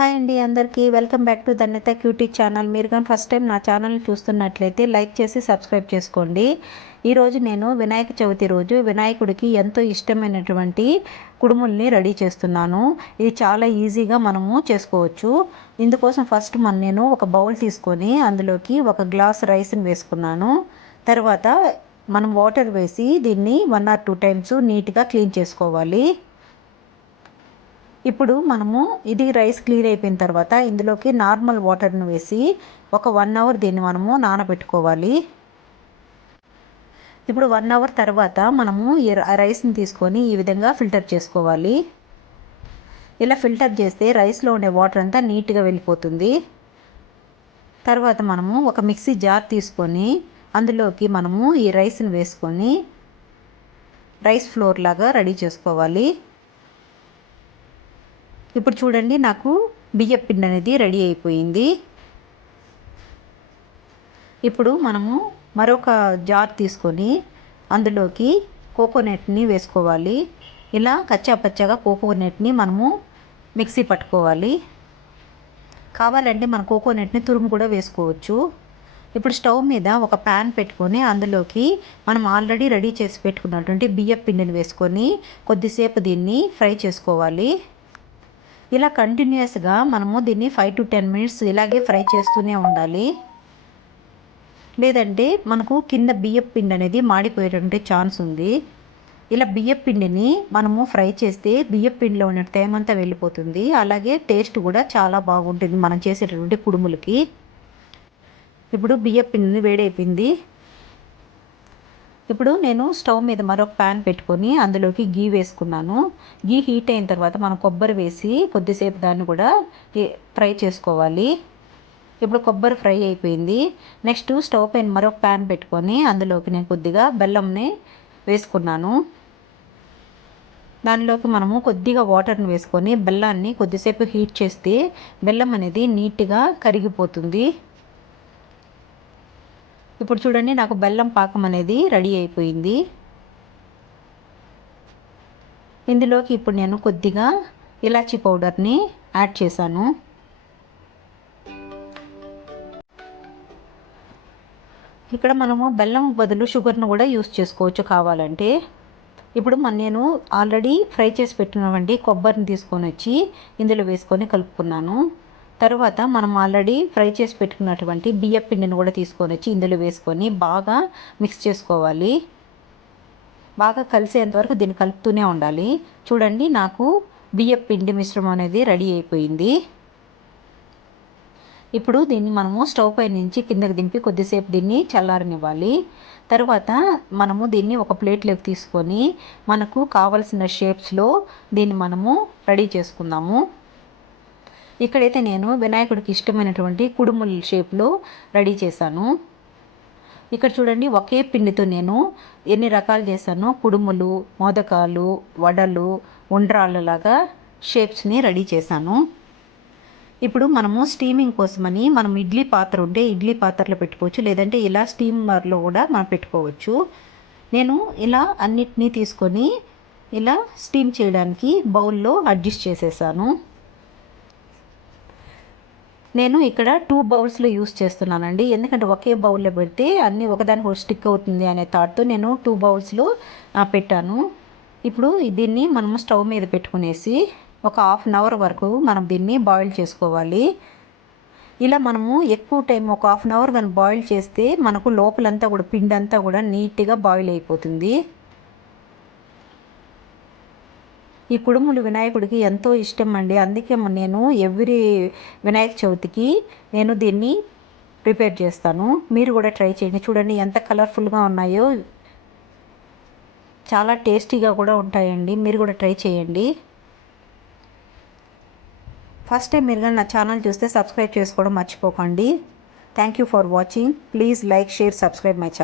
Hi అండి అందరికీ. Welcome back to Dhanyata cutie channel. మీరు కానీ ఫస్ట్ టైం నా ఛానల్ని చూస్తున్నట్లయితే లైక్ చేసి సబ్స్క్రైబ్ చేసుకోండి. ఈరోజు నేను వినాయక చవితి రోజు వినాయకుడికి ఎంతో ఇష్టమైనటువంటి కుడుముల్ని రెడీ చేస్తున్నాను. ఇది చాలా ఈజీగా మనము చేసుకోవచ్చు. ఇందుకోసం ఫస్ట్ మన నేను ఒక బౌల్ తీసుకొని అందులోకి ఒక గ్లాస్ రైస్ని వేసుకున్నాను. తర్వాత మనం వాటర్ వేసి దీన్ని వన్ ఆర్ టూ టైమ్స్ నీట్గా క్లీన్ చేసుకోవాలి. ఇప్పుడు మనము ఇది రైస్ క్లీన్ అయిపోయిన తర్వాత ఇందులోకి నార్మల్ వాటర్ను వేసి ఒక వన్ అవర్ దీన్ని మనము నానబెట్టుకోవాలి. ఇప్పుడు వన్ అవర్ తర్వాత మనము ఈ రైస్ని తీసుకొని ఈ విధంగా ఫిల్టర్ చేసుకోవాలి. ఇలా ఫిల్టర్ చేస్తే రైస్లో ఉండే వాటర్ అంతా నీట్గా వెళ్ళిపోతుంది. తర్వాత మనము ఒక మిక్సీ జార్ తీసుకొని అందులోకి మనము ఈ రైస్ని వేసుకొని రైస్ ఫ్లోర్ లాగా రెడీ చేసుకోవాలి. ఇప్పుడు చూడండి నాకు బియ్యం పిండి అనేది రెడీ అయిపోయింది. ఇప్పుడు మనము మరొక జార్ తీసుకొని అందులోకి కోకోనట్ని వేసుకోవాలి. ఇలా కచ్చా పచ్చగా కోకోనట్ని మనము మిక్సీ పట్టుకోవాలి. కావాలంటే మన కోకోనట్ని తురుము కూడా వేసుకోవచ్చు. ఇప్పుడు స్టవ్ మీద ఒక ప్యాన్ పెట్టుకొని అందులోకి మనం ఆల్రెడీ రెడీ చేసి పెట్టుకున్నటువంటి బియ్యం పిండిని వేసుకొని కొద్దిసేపు దీన్ని ఫ్రై చేసుకోవాలి. ఇలా కంటిన్యూస్గా మనము దీన్ని ఫైవ్ టు టెన్ మినిట్స్ ఇలాగే ఫ్రై చేస్తూనే ఉండాలి. లేదంటే మనకు కింద బియ్యం పిండి అనేది మాడిపోయేటువంటి ఛాన్స్ ఉంది. ఇలా బియ్యం పిండిని మనము ఫ్రై చేస్తే బియ్యం పిండిలో ఉన్న తేమంతా వెళ్ళిపోతుంది. అలాగే టేస్ట్ కూడా చాలా బాగుంటుంది మనం చేసేటటువంటి కుడుములకి. ఇప్పుడు బియ్యం పిండిని వేడైపోయింది. ఇప్పుడు నేను స్టవ్ మీద మరొక ప్యాన్ పెట్టుకొని అందులోకి గీ వేసుకున్నాను. గీ హీట్ అయిన తర్వాత మనం కొబ్బరి వేసి కొద్దిసేపు దాన్ని కూడా ఫ్రై చేసుకోవాలి. ఇప్పుడు కొబ్బరి ఫ్రై అయిపోయింది. నెక్స్ట్ స్టవ్ పైన మరొక ప్యాన్ పెట్టుకొని అందులోకి నేను కొద్దిగా బెల్లంని వేసుకున్నాను. దానిలోకి మనము కొద్దిగా వాటర్ని వేసుకొని బెల్లాన్ని కొద్దిసేపు హీట్ చేస్తే బెల్లం అనేది నీట్గా కరిగిపోతుంది. ఇప్పుడు చూడండి నాకు బెల్లం పాకం అనేది రెడీ అయిపోయింది. ఇందులోకి ఇప్పుడు నేను కొద్దిగా ఇలాచీ పౌడర్ని యాడ్ చేశాను. ఇక్కడ మనము బెల్లం బదులు షుగర్ను కూడా యూస్ చేసుకోవచ్చు కావాలంటే. ఇప్పుడు మన నేను ఆల్రెడీ ఫ్రై చేసి పెట్టినవండి కొబ్బరిని తీసుకొని వచ్చి ఇందులో వేసుకొని కలుపుకున్నాను. తర్వాత మనం ఆల్రెడీ ఫ్రై చేసి పెట్టుకున్నటువంటి బియ్యం పిండిని కూడా తీసుకొని వచ్చి ఇందులో వేసుకొని బాగా మిక్స్ చేసుకోవాలి. బాగా కలిసేంత వరకు దీన్ని కలుపుతూనే ఉండాలి. చూడండి నాకు బియ్యం పిండి మిశ్రమం అనేది రెడీ అయిపోయింది. ఇప్పుడు దీన్ని మనము స్టవ్ పై నుంచి కిందకి దింపి కొద్దిసేపు దీన్ని చల్లారనివ్వాలి. తర్వాత మనము దీన్ని ఒక ప్లేట్లోకి తీసుకొని మనకు కావలసిన షేప్స్లో దీన్ని మనము రెడీ చేసుకుందాము. ఇక్కడైతే నేను వినాయకుడికి ఇష్టమైనటువంటి కుడుముల షేప్లో రెడీ చేశాను. ఇక్కడ చూడండి ఒకే పిండితో నేను ఎన్ని రకాలు చేశానో కుడుములు మోదకాలు వడలు ఉండ్రాళ్ళలాగా షేప్స్ని రెడీ చేశాను. ఇప్పుడు మనము స్టీమింగ్ కోసమని మనం ఇడ్లీ పాత్ర ఉంటే ఇడ్లీ పాత్రలో పెట్టుకోవచ్చు లేదంటే ఇలా స్టీమర్లో కూడా మనం పెట్టుకోవచ్చు. నేను ఇలా అన్నిటినీ తీసుకొని ఇలా స్టీమ్ చేయడానికి బౌల్లో అడ్జస్ట్ చేసేసాను. నేను ఇక్కడ టూ బౌల్స్లో యూస్ చేస్తున్నానండి. ఎందుకంటే ఒకే బౌల్లో పెడితే అన్నీ ఒకదానికి స్టిక్ అవుతుంది అనే థాట్తో నేను టూ బౌల్స్లో పెట్టాను. ఇప్పుడు దీన్ని మనము స్టవ్ మీద పెట్టుకునేసి ఒక హాఫ్ అన్ అవర్ వరకు మనం దీన్ని బాయిల్ చేసుకోవాలి. ఇలా మనము ఎక్కువ టైం ఒక హాఫ్ అన్ అవర్ కానీ బాయిల్ చేస్తే మనకు లోపలంతా కూడా పిండి అంతా కూడా నీట్గా బాయిల్ అయిపోతుంది. ఈ కుడుములు వినాయకుడికి ఎంతో ఇష్టం అండి. అందుకే నేను ఎవ్రీ వినాయక చవితికి నేను దీన్ని ప్రిపేర్ చేస్తాను. మీరు కూడా ట్రై చేయండి. చూడండి ఎంత కలర్ఫుల్గా ఉన్నాయో. చాలా టేస్టీగా కూడా ఉంటాయండి. మీరు కూడా ట్రై చేయండి. ఫస్ట్ టైం మీరు కానీ నా ఛానల్ చూస్తే సబ్స్క్రైబ్ చేసుకోవడం మర్చిపోకండి. Thank you for watching please like share subscribe my channel